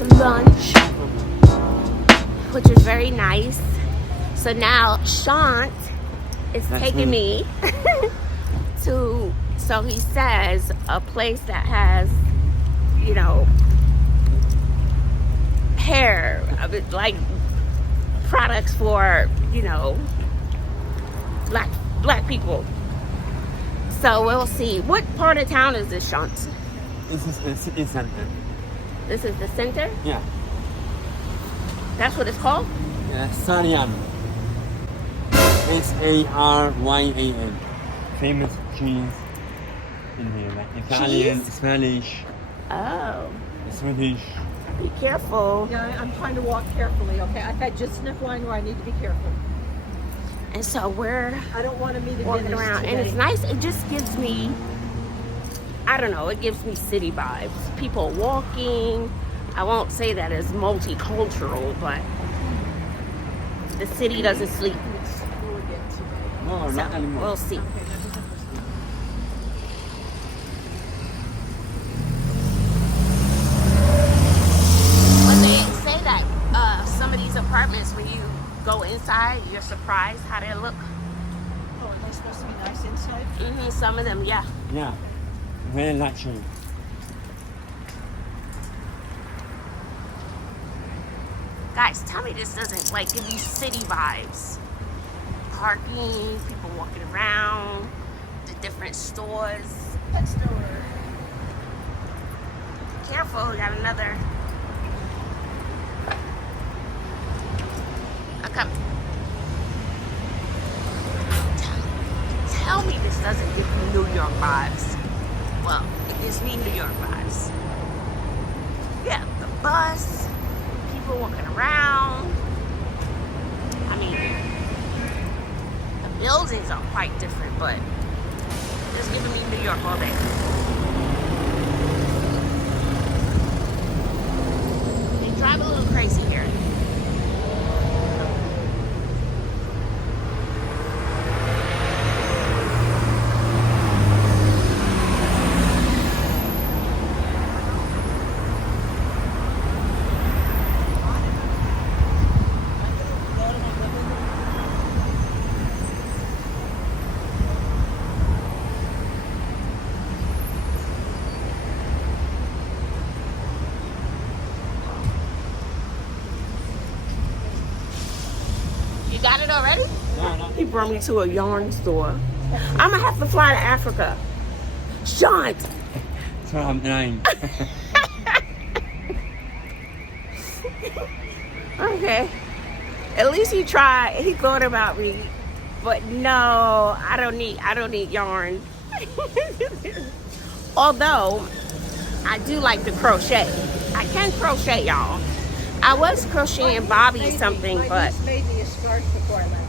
some lunch, which is very nice. So now Shant is taking me to, so he says, a place that has, you know, hair, like products for, you know, black people. So we'll see. What part of town is this, Shant? This is the city center. This is the center? Yeah. That's what it's called? Yeah, Saryan. Saryan. Famous cheese in here, like Italian, Cheese? Spanish, Oh, Swedish. be careful. Yeah, I'm trying to walk carefully, okay? I've had just enough wine where I need to be careful. And so we're I don't want to meet a walking dentist around, today. and it's nice. It just gives me, I don't know, it gives me city vibes. People walking. I won't say that it's multicultural, but the city doesn't sleep. No, So not anymore. we'll see. But they say that some of these apartments, when you go inside, you're surprised how they look. Oh, are they supposed to be nice inside? Some of them, yeah. Yeah, very luxury. Guys, tell me this doesn't like give you city vibes. Parking, people walking around, the different stores. Pet store. Careful, we got another. Okay. Tell me this doesn't give you New York vibes. Well, it gives me New York vibes. Yeah, the bus, people walking around. I mean, the buildings are quite different, but it's giving me New York all day. They drive a little crazy here. You got it already? No. He brought me to a yarn store. I'm gonna have to fly to Africa. Shant! That's what I'm trying. Okay. At least he tried. He thought about me. But no, I don't need yarn. Although I do like to crochet. I can crochet, y'all. I was crocheting Bobby something, My but niece made me a scarf before I left.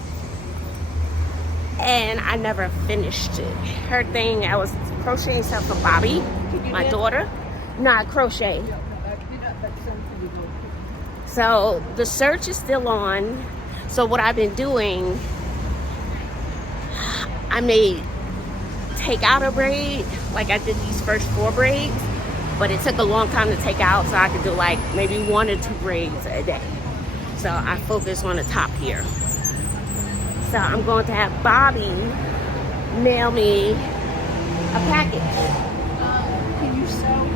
and I never finished it. Her thing, I was crocheting stuff for Bobby, Can you my knit? daughter. Not crochet. No, that's something you do. So the search is still on. So what I've been doing, I may take out a braid, like I did these first 4 braids, but it took a long time to take out, so I could do like maybe 1 or 2 braids a day. So I focus on the top here. So I'm going to have Bobby mail me a package. Can you sew?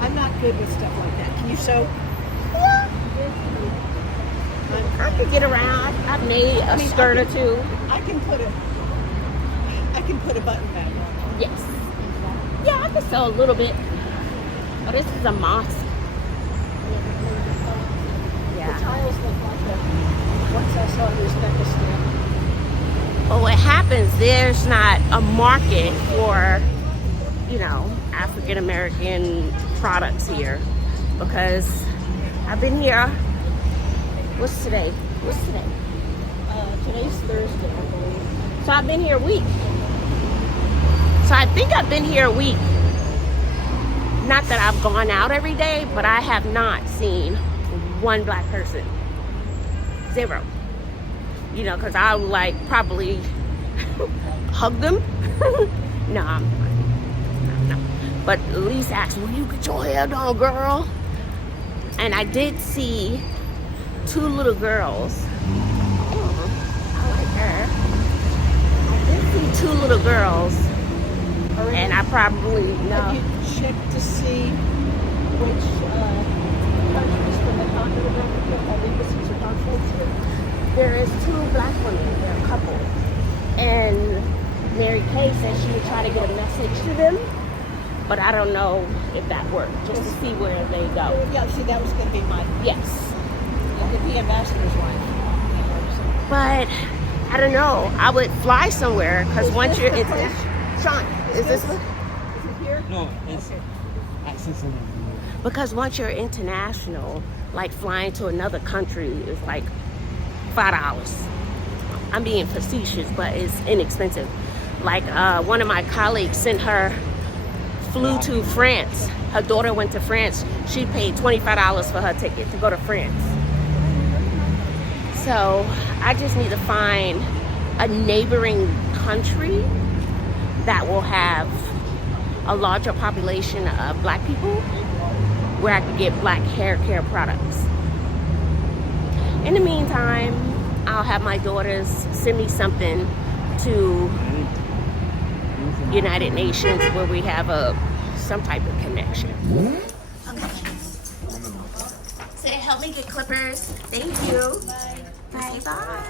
I'm not good with stuff like that. Can you sew? I could get around. I've made a skirt or 2. I can put a button back on. Yes. Yeah, I can sew a little bit. Oh, this is a mosque. The Yeah. tiles look like once I saw Uzbekistan. But what happens, there's not a market for, you know, African American products here. Because I've been here, what's today? Today's Thursday, I believe. So I've been here a week. So I think I've been here a week. Not that I've gone out every day, but I have not seen one black person. 0. You know, because I would like probably hug them. No. But at least ask, will you get your hair done, girl? And I did see two little girls. Oh, I like her. I did see two little girls. And I probably know. Have you checked to see which countries from the continent of Africa have embassies or consulates here? There is two black women, they're a couple. And Mary Kay said she would try to get a message to them, but I don't know if that worked, just to see where they go. Yeah, see, that was going to be my, Yes. the ambassador's wife. But I don't know. I would fly somewhere because once you're Sean, is this one? Is it here? No, it's accessible. Because once you're international, like flying to another country is like $5. I'm being facetious, but it's inexpensive. Like one of my colleagues flew to France. Her daughter went to France. She paid $25 for her ticket to go to France. So I just need to find a neighboring country that will have a larger population of black people where I could get black hair care products. In the meantime, I'll have my daughters send me something to United Nations where we have some type of connection. Okay. Say help me get clippers. Thank you. Bye. Bye.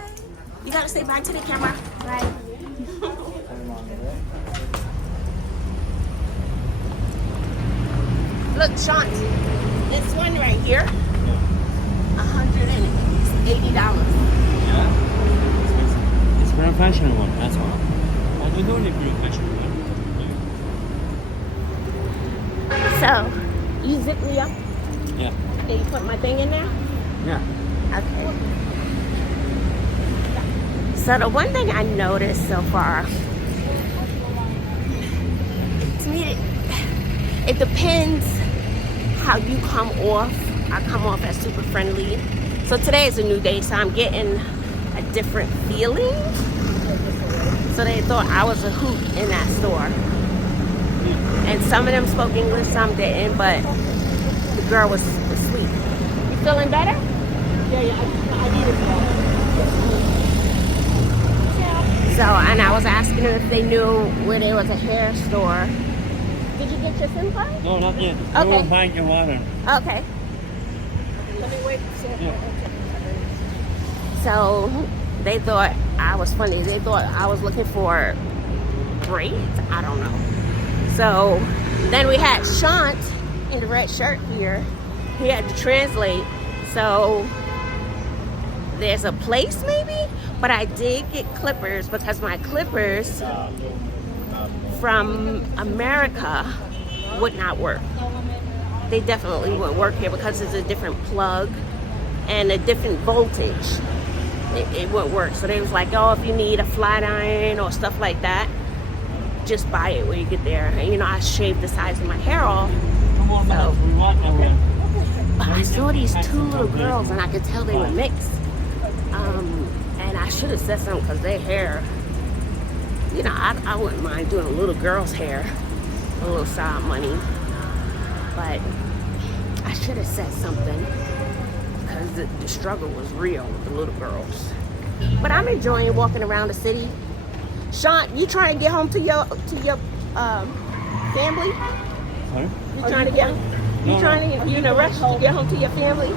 You gotta say bye to the camera. Bye. Look, Sean, this one right here, $180. Yeah. It's for a fashion one, that's all. I don't need for a fashion one. So, you zip me up Yeah. and you put my thing in there? Yeah. Okay. So the one thing I noticed so far, to me, it depends how you come off. I come off as super friendly. So today is a new day, so I'm getting a different feeling. So they thought I was a hoot in that store. And some of them spoke English, some didn't, but the girl was sweet. You feeling better? Yeah, I need it more. So, and I was asking them if they knew where there was a hair store. Did you get your SIM card? No, not yet. Okay. You will find your water. Okay. Let me wait and see. Yeah. So they thought I was funny. They thought I was looking for braids. I don't know. So then we had Shant in the red shirt here. He had to translate. So there's a place maybe, but I did get clippers because my clippers from America would not work. They definitely wouldn't work here because it's a different plug and a different voltage. It wouldn't work. So they was like, oh, if you need a flat iron or stuff like that, just buy it when you get there. And you know, I shaved the sides of my hair off. Come on, So, we want our... but I saw these two little girls and I could tell they were mixed. And I should have said something because their hair, you know, I wouldn't mind doing a little girl's hair, a little side money. But I should have said something because the struggle was real with the little girls. But I'm enjoying walking around the city. Sean, you trying to get home to your family? Sorry? You trying to get? You in a rush to get home to your family?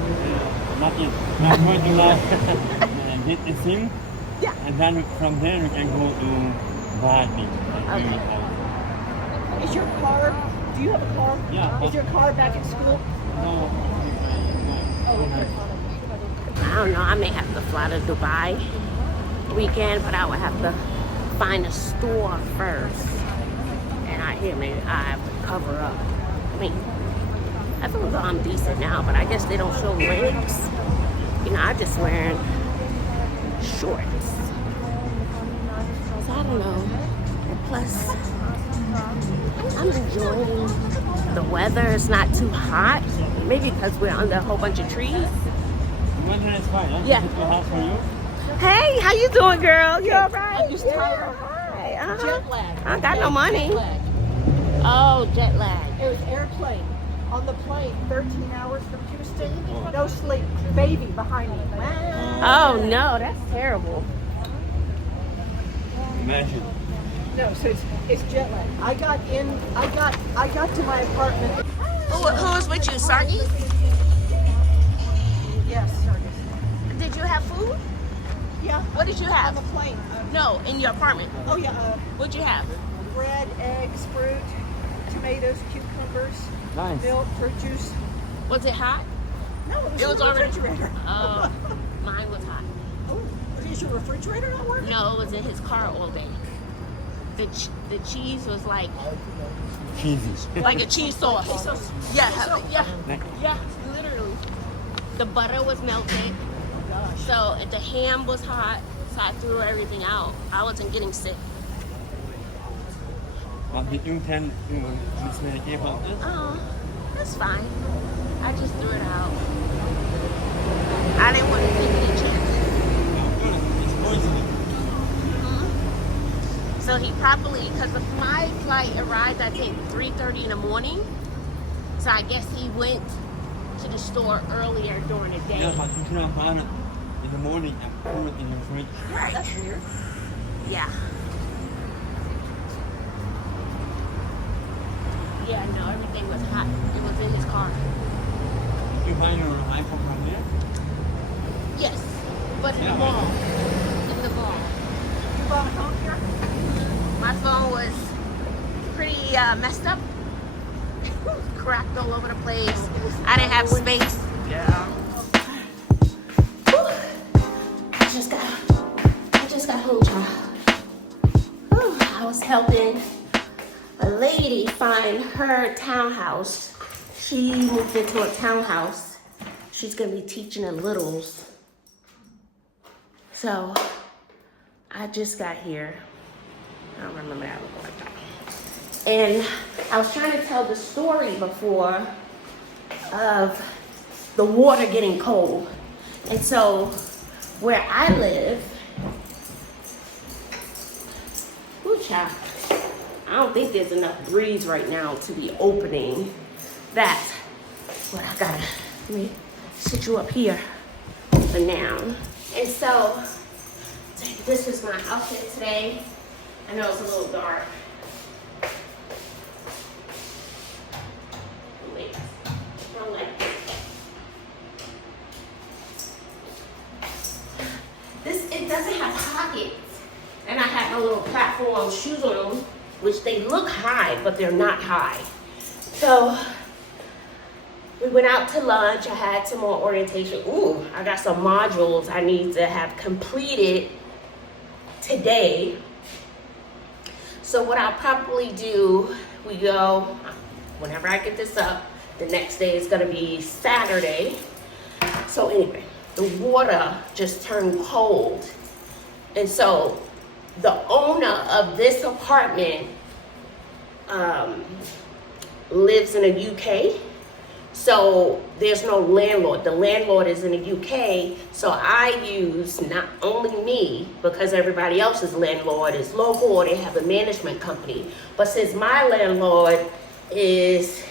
Not yet. I'm going to get the SIM. Yeah. And then from there we can go to Bali. Okay. Is your car, do you have a car? Yeah. Is your car back at school? No. I don't know. I may have to fly to Dubai weekend, but I would have to find a store first. And I have to cover up. I mean, I feel like I'm decent now, but I guess they don't show legs. You know, I'm just wearing shorts. So I don't know. And plus, I'm enjoying the weather. It's not too hot. Maybe because we're under a whole bunch of trees. The weather is fine. Huh? Yeah. Is it too hot for you? Hey, how you doing, girl? You all right? I'm just tired. Hi. Jet lag. I got no money. Jet lag. Oh, jet lag. It was airplane. on the plane, 13 hours from Houston. No sleep, baby behind me. Oh no, that's terrible. Imagine. No, so it's jet lag. I got to my apartment. Who was with you, Sargi? Yes, Did you have food? yeah. What did you On have? the plane. No, in your apartment. Oh yeah, What'd you have? bread, eggs, fruit, tomatoes, cucumbers, Nice. milk, fruit juice. Was it hot? No, it was It in was the already- refrigerator. Oh, mine was hot. Oh, is your refrigerator not working? No, it was in his car all day. The cheese was like Cheesy. a cheese sauce. Yeah, yeah, Like, yeah, literally. The butter was melted, so the ham was hot, so I threw everything out. I wasn't getting sick. but did you tell Miss Maggie about this? Oh, that's fine. I just threw it out. I didn't want to take any chances. It's poisoning. So he probably, because my flight arrived, I think 3:30 in the morning. So I guess he went to the store earlier during the day. Yeah, but you should have bought it in the morning and put it in your fridge. Right. That's weird. Yeah. Yeah, no, everything was hot. It was in his car. You buy your iPhone from there? Yes, but in the Yeah. mall. In the mall. You bought a phone here? My phone was pretty messed up. Cracked all over the place. I didn't have space. Yeah. I just got home, child. Whew, I was helping a lady find her townhouse. She moved into a townhouse. She's gonna be teaching the littles. So I just got here. I don't remember how it looked like that. And I was trying to tell the story before of the water getting cold. And so where I live, ooh, child, I don't think there's enough breeze right now to be opening that. But I gotta, let me sit you up here for now. And so this is my outfit today. I know it's a little dark. Wait, don't like this. It doesn't have pockets. And I have my little platform shoes on, which they look high, but they're not high. So we went out to lunch. I had some more orientation. Ooh, I got some modules I need to have completed today. So what I'll probably do, we go, whenever I get this up, the next day is gonna be Saturday. So anyway, the water just turned cold. And so the owner of this apartment lives in the UK. So there's no landlord. The landlord is in the UK. So I use not only me, because everybody else's landlord is local or they have a management company. But since my landlord is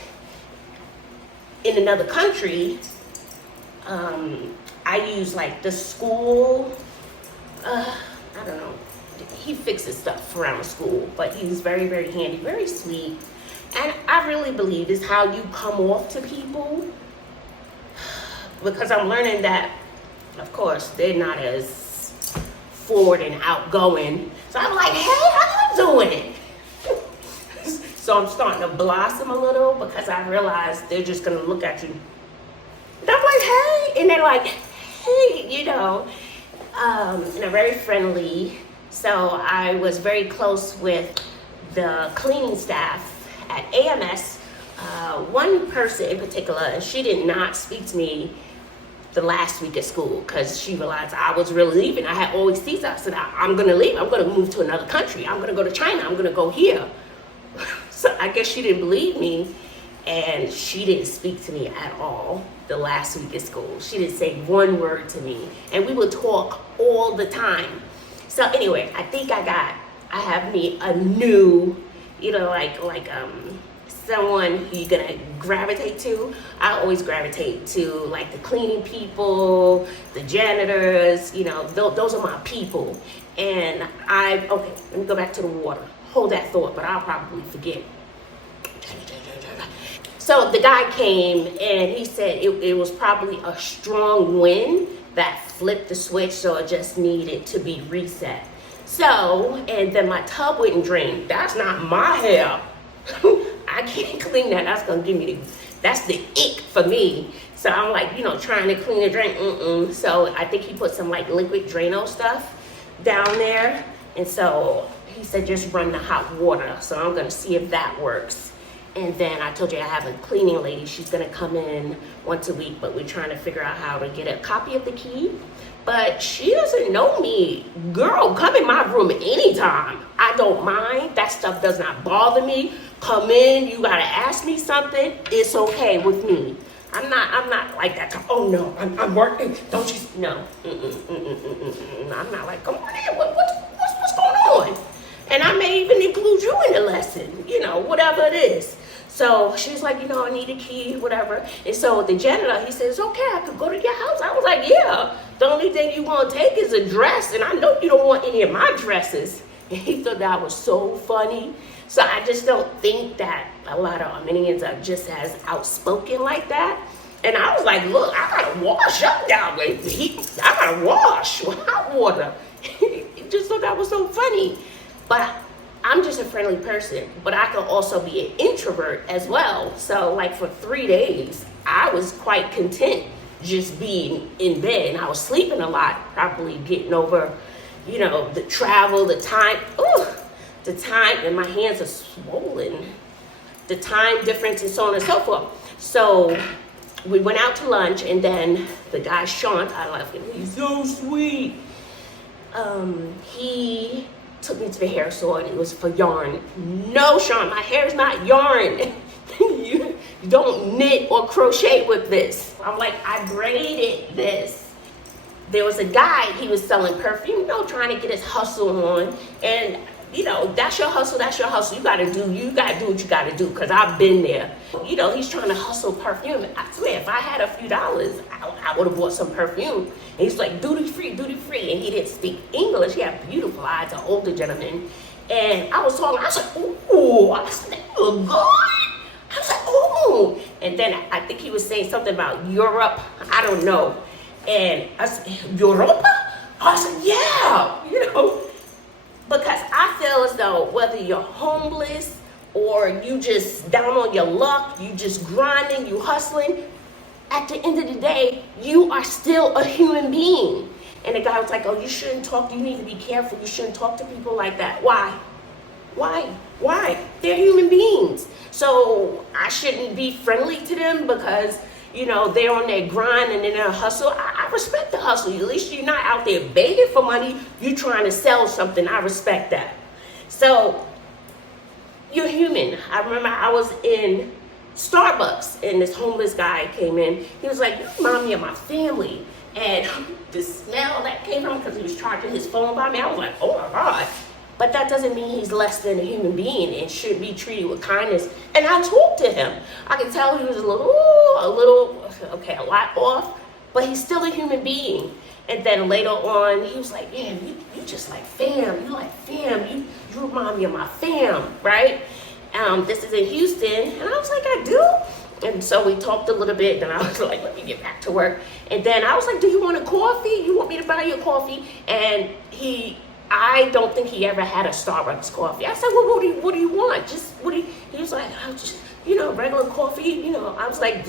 in another country, I use like the school, I don't know. He fixes stuff around the school, but he's very, very handy, very sweet. And I really believe it's how you come off to people, because I'm learning that, of course, they're not as forward and outgoing. So I'm like, hey, how you doing? So I'm starting to blossom a little because I realize they're just gonna look at you. And I'm like, hey, and they're like, hey, you know, and they're very friendly. So I was very close with the cleaning staff at AMS. One person in particular, and she did not speak to me the last week at school because she realized I was really leaving. I had always teased her. I said, I'm gonna leave. I'm gonna move to another country. I'm gonna go to China. I'm gonna go here. So I guess she didn't believe me, and she didn't speak to me at all the last week at school. She didn't say one word to me, and we would talk all the time. So anyway, I think I have me a new, you know, like someone who you're gonna gravitate to, I always gravitate to like the cleaning people, the janitors, you know, those are my people. And okay, let me go back to the water. Hold that thought, but I'll probably forget. So the guy came and he said it was probably a strong wind that flipped the switch, so it just needed to be reset. So, and then my tub wouldn't drain. That's not my hair. I can't clean that. That's gonna give me that's the ick for me. So I'm like, you know, trying to clean the drain. So I think he put some like liquid Drano stuff down there. And so he said just run the hot water. So I'm gonna see if that works. And then I told you I have a cleaning lady. She's gonna come in once a week, but we're trying to figure out how to get a copy of the key. But she doesn't know me. Girl, come in my room anytime. I don't mind. That stuff does not bother me. Come in, you gotta ask me something. It's okay with me. I'm not like that. Oh no, I'm working. Don't you? No. I'm not like, come on in. What's going on? And I may even include you in the lesson. You know, whatever it is. So she's like, you know, I need a key, whatever. And so the janitor, he says, okay, I could go to your house. I was like, yeah. The only thing you want to take is a dress, and I know you don't want any of my dresses. And he thought that was so funny. So I just don't think that a lot of Armenians are just as outspoken like that. And I was like, look, I gotta wash up down with I gotta wash with hot water. He just thought that was so funny. But I'm just a friendly person, but I can also be an introvert as well. So like for 3 days, I was quite content just being in bed. And I was sleeping a lot, probably getting over, you know, the travel, the time, and my hands are swollen, the time difference and so on and so forth. So we went out to lunch, and then the guy, Sean, I love him, he's so sweet. He took me to the hair salon. It was for yarn. No, Sean, my hair is not yarn. You don't knit or crochet with this. I'm like, I braided this. There was a guy, he was selling perfume, you know, trying to get his hustle on. And, you know, that's your hustle, that's your hustle. You gotta do what you gotta do, because I've been there. You know, he's trying to hustle perfume. I swear, if I had a few dollars, I would have bought some perfume. And he's like, duty free. And he didn't speak English. He had beautiful eyes, an older gentleman. And I was talking, I was like, ooh, I was like, oh God. I was like, ooh. And then I think he was saying something about Europe. I don't know. And I said, Europa? I said, yeah, you know. Because I feel as though whether you're homeless or you just down on your luck, you just grinding, you hustling, at the end of the day, you are still a human being. And the guy was like, oh, you shouldn't talk, you need to be careful, you shouldn't talk to people like that. Why? They're human beings. So I shouldn't be friendly to them because, you know, they're on their grind and in their hustle. I respect the hustle. At least you're not out there begging for money. You're trying to sell something. I respect that. So you're human. I remember I was in Starbucks and this homeless guy came in. He was like, you remind me of my family. And the smell that came from him, because he was charging his phone by me, I was like, oh my God. But that doesn't mean he's less than a human being and should be treated with kindness. And I talked to him. I could tell he was a little, a lot off, but he's still a human being. And then later on, he was like, yeah, you just like fam. You like fam. You remind me of my fam, right? This is in Houston. And I was like, I do? And so we talked a little bit, and I was like, let me get back to work. And then I was like, do you want a coffee? You want me to buy you a coffee? And I don't think he ever had a Starbucks coffee. I said, well, what do you want? He was like, oh, just, you know, regular coffee. You know, I was like,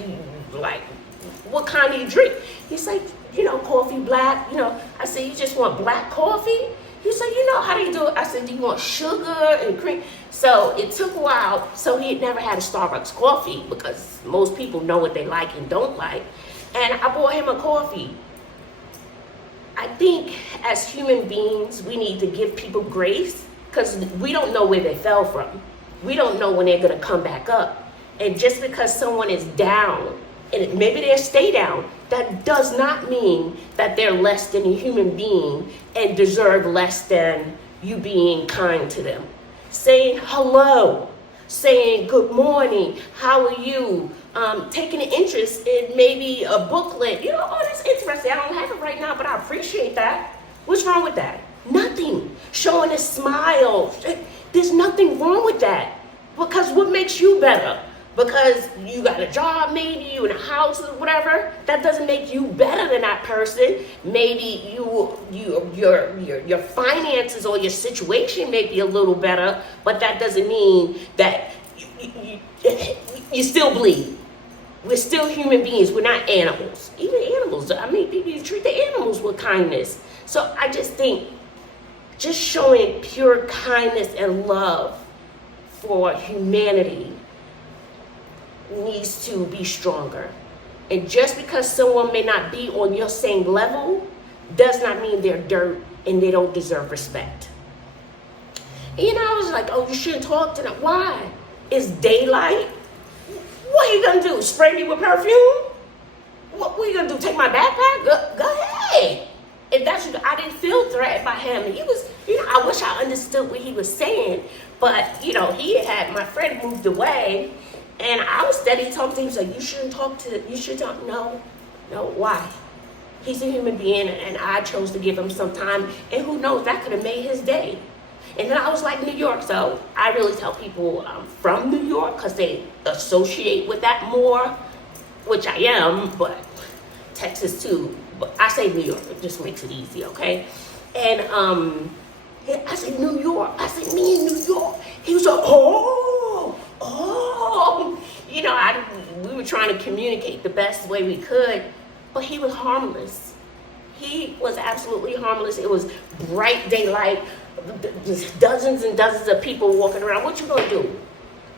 what kind do you drink? He's like, you know, coffee black. You know, I said, you just want black coffee? He said, you know, how do you do it? I said, do you want sugar and cream? So it took a while. So he had never had a Starbucks coffee because most people know what they like and don't like. And I bought him a coffee. I think as human beings, we need to give people grace because we don't know where they fell from. We don't know when they're going to come back up. And just because someone is down, and maybe they'll stay down, that does not mean that they're less than a human being and deserve less than you being kind to them. Saying hello, saying good morning, how are you, taking an interest in maybe a booklet. You know, oh, that's interesting. I don't have it right now, but I appreciate that. What's wrong with that? Nothing. Showing a smile. There's nothing wrong with that. Because what makes you better? Because you got a job, maybe you in a house or whatever, that doesn't make you better than that person. Maybe your finances or your situation may be a little better, but that doesn't mean that you still bleed. We're still human beings. We're not animals. Even animals. I mean, people treat the animals with kindness. So I just think just showing pure kindness and love for humanity needs to be stronger. And just because someone may not be on your same level does not mean they're dirt and they don't deserve respect. And, you know, I was like, oh, you shouldn't talk to them. Why? It's daylight. What are you gonna do? Spray me with perfume? What are you gonna do? Take my backpack? Go ahead. If that's what, I didn't feel threatened by him. He was, you know, I wish I understood what he was saying, but you know, he had my friend moved away. And I was steady talking to him. He was like, you shouldn't talk to, you should talk. No, why? He's a human being, and I chose to give him some time. And who knows, that could have made his day. And then I was like, New York. So I really tell people I'm from New York because they associate with that more, which I am, but Texas too. But I say New York, it just makes it easy, okay? And I said, New York. I said, me in New York. He was like, oh. You know, we were trying to communicate the best way we could, but he was harmless. He was absolutely harmless. It was bright daylight, just dozens and dozens of people walking around. What you gonna do?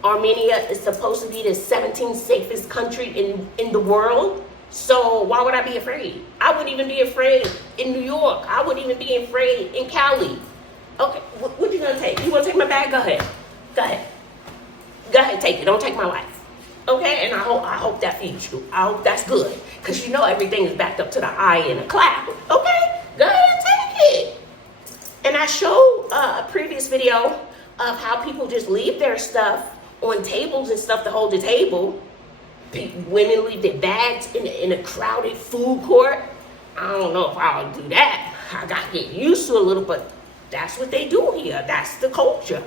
Armenia is supposed to be the 17th safest country in the world, so why would I be afraid? I wouldn't even be afraid in New York. I wouldn't even be afraid in Cali. Okay, what you gonna take? You wanna take my bag? Go ahead. Go ahead, take it. Don't take my life. Okay, and I hope that feeds you. I hope that's good. Because you know everything is backed up to the eye in a cloud. Okay, go ahead and take it. And I showed a previous video of how people just leave their stuff on tables and stuff to hold the table. Women leave their bags in a crowded food court. I don't know if I'll do that. I got to get used to a little, but that's what they do here. That's the culture.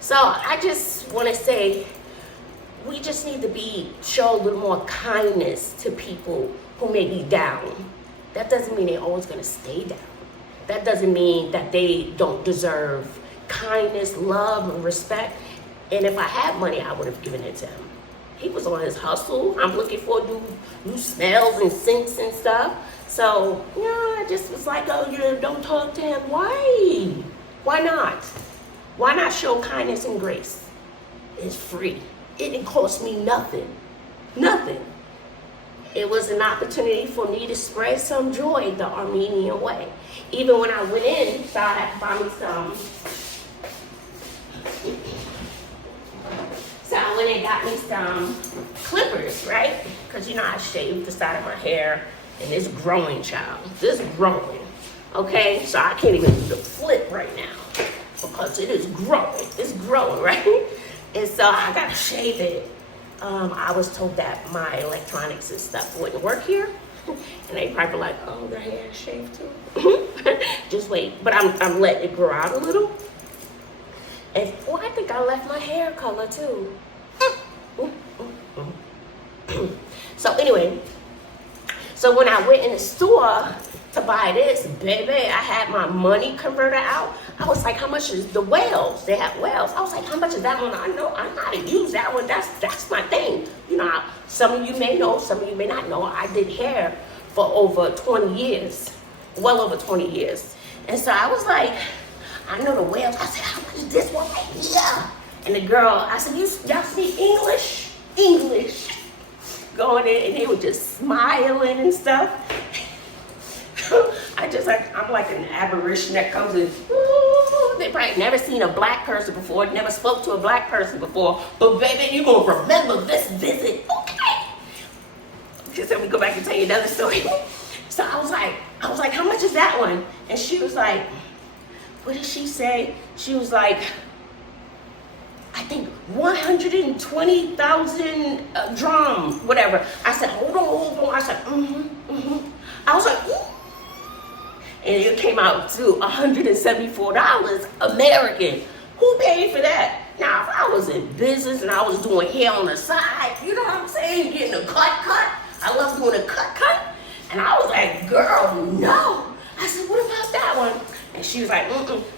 So I just want to say, we just need to show a little more kindness to people who may be down. That doesn't mean they're always going to stay down. That doesn't mean that they don't deserve kindness, love, and respect. And if I had money, I would have given it to him. He was on his hustle. I'm looking for new smells and scents and stuff. So, yeah, I just was like, oh, you don't talk to him. Why? Why not? Why not show kindness and grace? It's free. It didn't cost me nothing. Nothing. It was an opportunity for me to spread some joy the Armenian way. Even when I went inside, bought me some. So I went and got me some clippers, right? Because, you know, I shaved the side of my hair, and it's growing, child. This is growing, okay? So I can't even do the flip right now because it is growing. It's growing, right? And so I got to shave it. I was told that my electronics and stuff wouldn't work here. And they probably like, oh, their hair is shaved too. Just wait. But I'm letting it grow out a little. And oh, I think I left my hair color too. So anyway, so when I went in the store to buy this, baby, I had my money converter out. I was like, how much is the whales? They have whales. I was like, how much is that one? I know I know how to use that one. That's my thing. You know, some of you may know, some of you may not know. I did hair for over 20 years, well over 20 years. And so I was like, I know the whales. I said, how much is this one? Yeah. And the girl, I said, y'all speak English? English. Going in, and they were just smiling and stuff. I'm like an apparition that comes in. Ooh, they probably never seen a black person before, never spoke to a black person before. But baby, you gonna remember this visit, okay? Just let me go back and tell you another story. So I was like, how much is that one? And she was like, what did she say? She was like, I think 120,000 drum, whatever. I said, hold on. I said, I was like, ooh. And it came out to $174 American. Who paid for that? Now, if I was in business and I was doing hair on the side, you know what I'm saying? Getting a cut. I love doing a cut. And I was like, girl, no. I said, what about that one? And she was like,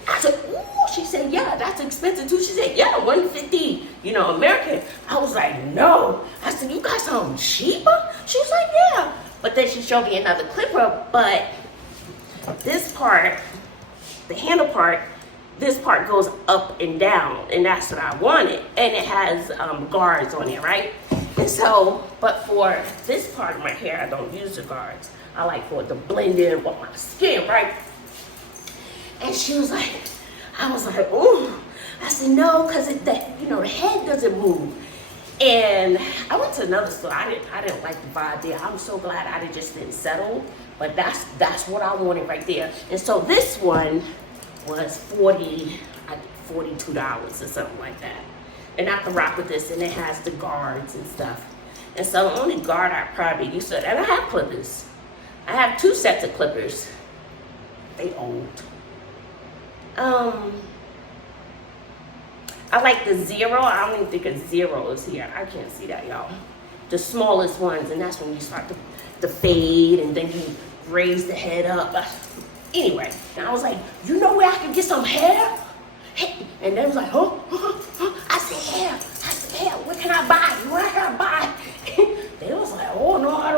I said, ooh. She said, yeah, that's expensive too. She said, yeah, 150, American. I was like, no. I said, you got something cheaper? She was like, yeah. But then she showed me another clipper, but this part, the handle part, this part goes up and down, and that's what I wanted. And it has guards on it, right? And so, but for this part of my hair, I don't use the guards. I like for it to blend in with my skin, right? And she was like, I was like, ooh. I said, no, because the head doesn't move. And I went to another store. I didn't like the vibe there. I'm so glad I just didn't settle. But that's what I wanted right there. And so this one was $42 or something like that. And I can rock with this, and it has the guards and stuff. And so the only guard I probably use, and I have clippers. I have 2 sets of clippers. They old. I like the 0. I don't even think a 0 is here. I can't see that, y'all. The smallest ones, and that's when you start to fade, and then you raise the head up. Anyway, and I was like, you know where I can get some hair? And they was like, huh? I said, hair. What can I buy? What can I buy? They was like, oh, no, I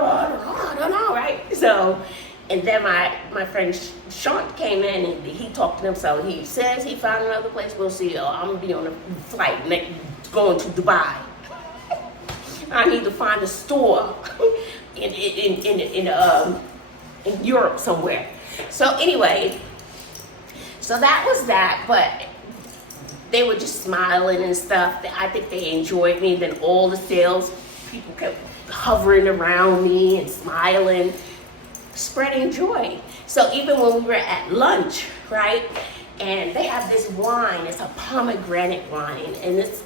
don't know, right? So, and then my friend Sean came in and he talked to them. So he says he found another place. We'll see. I'm going to be on a flight going to Dubai. I need to find a store in Europe somewhere. So anyway, so that was that. But they were just smiling and stuff. I think they enjoyed me. Then all the sales people kept hovering around me and smiling, spreading joy. So even when we were at lunch, right, and they have this wine, it's a pomegranate wine, and it's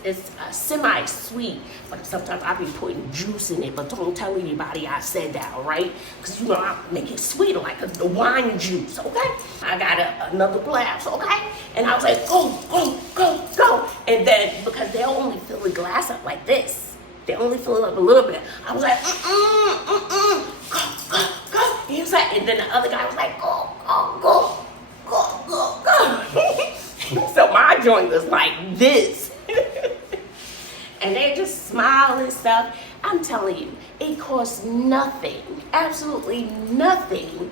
semi-sweet, but sometimes I be putting juice in it, but don't tell anybody I said that, all right? Because I make it sweeter, like the wine juice, okay? I got another glass, okay? And I was like, go. And then, because they'll only fill the glass up like this, they only fill it up a little bit. I was like, go. He was like, and then the other guy was like, go. So my joint was like this. And they just smile and stuff. I'm telling you, it costs nothing, absolutely nothing,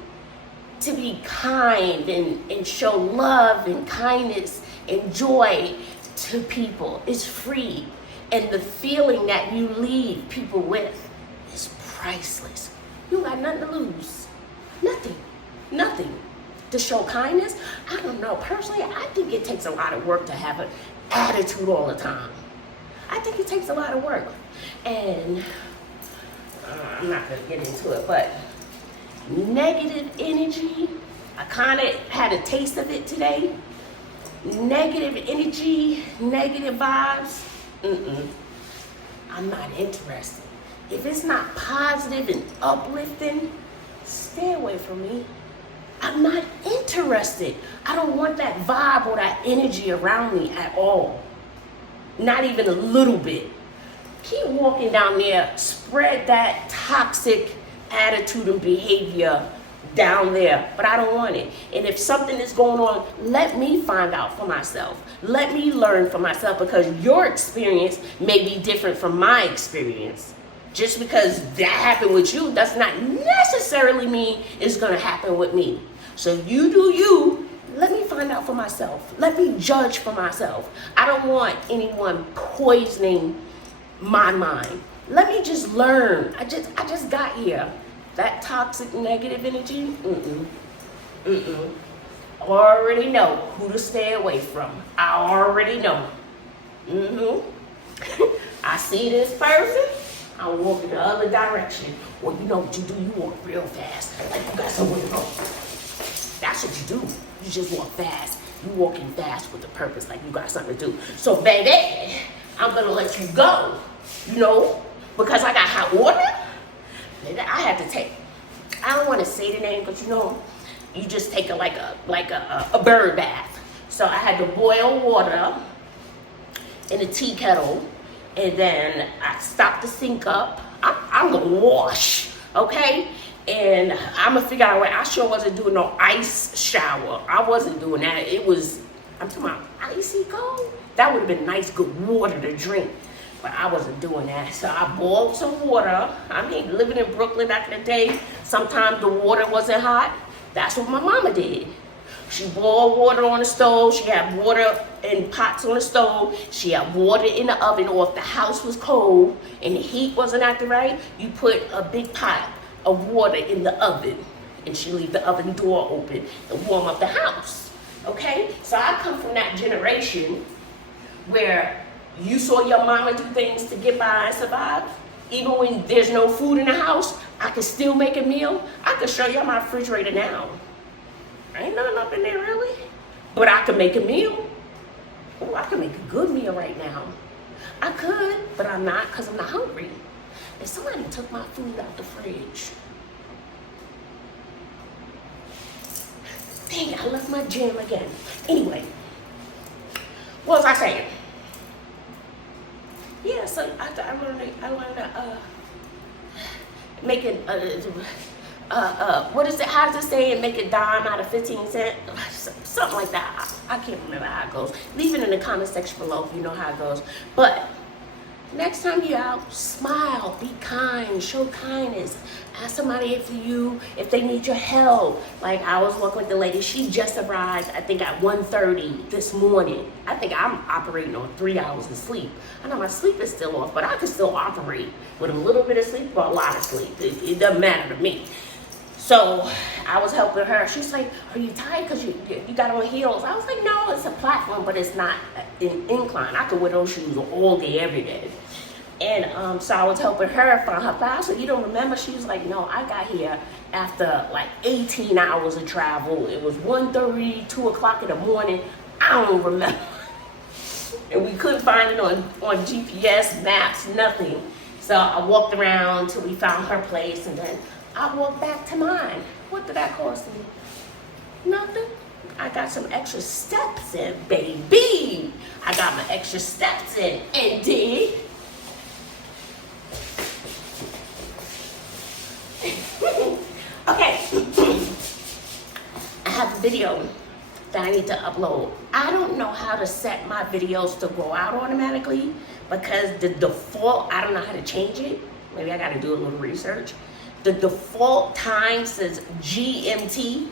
to be kind and show love and kindness and joy to people. It's free. And the feeling that you leave people with is priceless. You got nothing to lose. Nothing. To show kindness, I don't know. Personally, I think it takes a lot of work to have an attitude all the time. I think it takes a lot of work. And I'm not going to get into it, but negative energy, I kind of had a taste of it today. Negative energy, negative vibes, I'm not interested. If it's not positive and uplifting, stay away from me. I'm not interested. I don't want that vibe or that energy around me at all. Not even a little bit. Keep walking down there, spread that toxic attitude and behavior down there, but I don't want it. And if something is going on, let me find out for myself. Let me learn for myself, because your experience may be different from my experience. Just because that happened with you does not necessarily mean it's going to happen with me. So you do you. Let me find out for myself. Let me judge for myself. I don't want anyone poisoning my mind. Let me just learn. I just got here. That toxic negative energy, already know who to stay away from. I already know. I see this person, I'm walking the other direction. Well, you know what you do? You walk real fast, like you got somewhere to go. That's what you do. You just walk fast. You walking fast with a purpose, like you got something to do. So baby, I'm gonna let you go, you know, because I got hot water. I had to take, I don't want to say the name, but you know, you just take like a bird bath. So I had to boil water in a tea kettle, and then I stopped the sink up. I'm gonna wash, okay? And I'm gonna figure out a way. I sure wasn't doing no ice shower. I wasn't doing that. It was, I'm talking about icy cold. That would have been nice, good water to drink. But I wasn't doing that. So I boiled some water. I mean, living in Brooklyn back in the day, sometimes the water wasn't hot. That's what my mama did. She boiled water on the stove. She had water in pots on the stove. She had water in the oven, or if the house was cold and the heat wasn't acting right, you put a big pot of water in the oven, and she leave the oven door open and warm up the house. Okay? So I come from that generation where you saw your mama do things to get by and survive. Even when there's no food in the house, I can still make a meal. I can show you my refrigerator now. Ain't nothing up in there really, but I can make a meal. Oh, I can make a good meal right now. I could, but I'm not, because I'm not hungry. And somebody took my food out the fridge. Dang, I left my gym again. Anyway, what was I saying? Yeah, so I learned making what is it? How does it say? Make a dime out of 15 cents, something like that. I can't remember how it goes. Leave it in the comment section below if you know how it goes. But next time you're out, smile, be kind, show kindness. Ask somebody if they need your help. Like I was working with the lady, she just arrived, I think at 1:30 this morning. I think I'm operating on 3 hours of sleep. I know my sleep is still off, but I can still operate with a little bit of sleep or a lot of sleep. It doesn't matter to me. So I was helping her. She's like, are you tired because you got on heels? I was like, no, it's a platform, but it's not an incline. I could wear those shoes all day, every day. And so I was helping her find her class. So you don't remember? She was like, no, I got here after like 18 hours of travel. It was 1:30, 2 o'clock in the morning. I don't remember. And we couldn't find it on GPS, maps, nothing. So I walked around till we found her place, and then I walked back to mine. What did that cost me? Nothing. I got some extra steps in, baby. I got my extra steps in, indeed. Okay. I have a video that I need to upload. I don't know how to set my videos to go out automatically because the default, I don't know how to change it. Maybe I got to do a little research. The default time says GMT,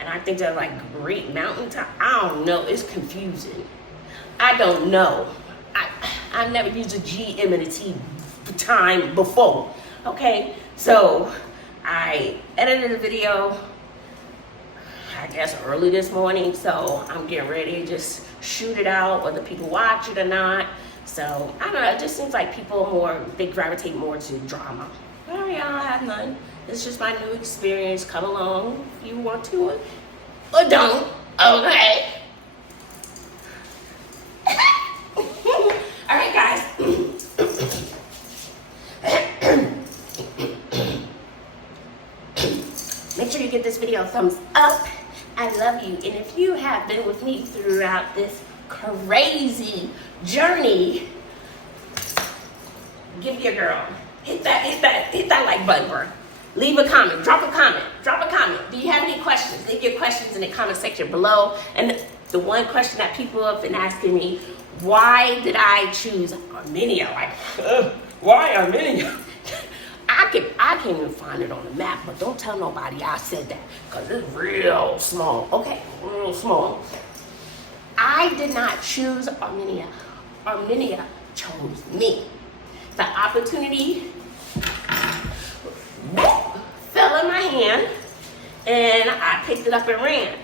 and I think they're like Great Mountain Time. I don't know. It's confusing. I don't know. I've never used a GM and a T time before. Okay, so I edited a video, I guess early this morning, so I'm getting ready to just shoot it out, whether people watch it or not. So I don't know, it just seems like people they gravitate more to drama. Well, y'all have none. It's just my new experience. Come along if you want to, or don't. Okay. All right, guys. Make sure you give this video a thumbs up. I love you. And if you have been with me throughout this crazy journey, give your girl. Hit that like button, bro. Leave a comment. Drop a comment. Do you have any questions? Leave your questions in the comment section below. And the one question that people have been asking me, why did I choose Armenia? Like, why Armenia? I can't even find it on the map, but don't tell nobody I said that, because it's real small. Okay, real small. I did not choose Armenia. Armenia chose me. The opportunity fell in my hand, and I picked it up and ran.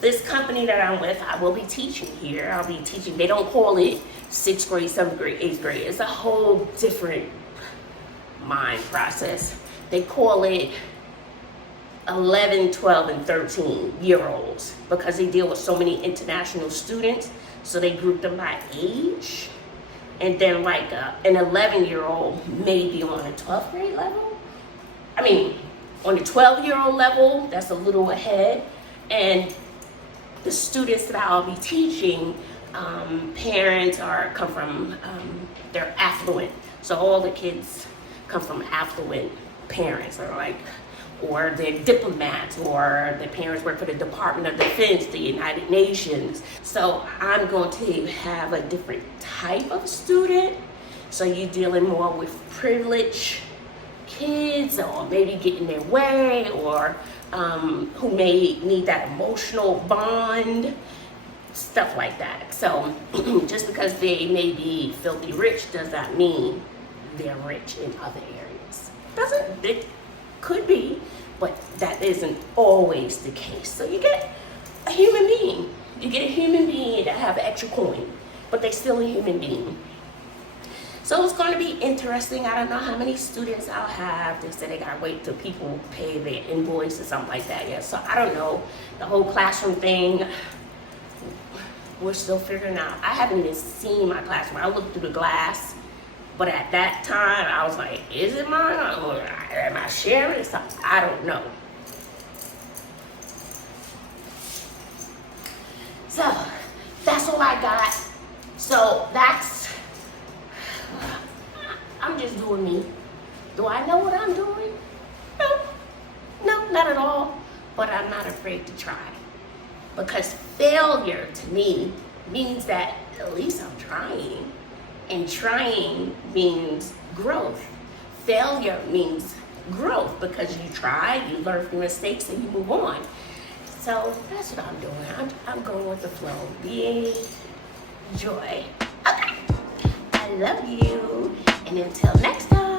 This company that I'm with, I will be teaching here. I'll be teaching. They don't call it 6th grade, 7th grade, 8th grade. It's a whole different mind process. They call it 11, 12, and 13-year-olds because they deal with so many international students. So they group them by age. and then like an 11-year-old maybe on a 12th grade level. I mean, on the 12-year-old level, that's a little ahead. And the students that I'll be teaching, parents come from, they're affluent. So all the kids come from affluent parents, or they're diplomats, or their parents work for the Department of Defense, the United Nations. So I'm going to have a different type of student. So you're dealing more with privileged kids, or maybe get in their way, or who may need that emotional bond, stuff like that. So just because they may be filthy rich does not mean they're rich in other areas. It could be, but that isn't always the case. So you get a human being. You get a human being that have an extra coin, but they're still a human being. So it's going to be interesting. I don't know how many students I'll have. They said they got to wait till people pay their invoice or something like that. Yeah, so I don't know. The whole classroom thing, we're still figuring out. I haven't even seen my classroom. I looked through the glass, but at that time, I was like, is it mine, or am I sharing something? I don't know. So that's all I got. So I'm just doing me. Do I know what I'm doing? No, not at all. But I'm not afraid to try. Because failure to me means that at least I'm trying. And trying means growth. Failure means growth because you try, you learn from mistakes, and you move on. So that's what I'm doing. I'm going with the flow. Yay, joy. Okay. I love you. And until next time.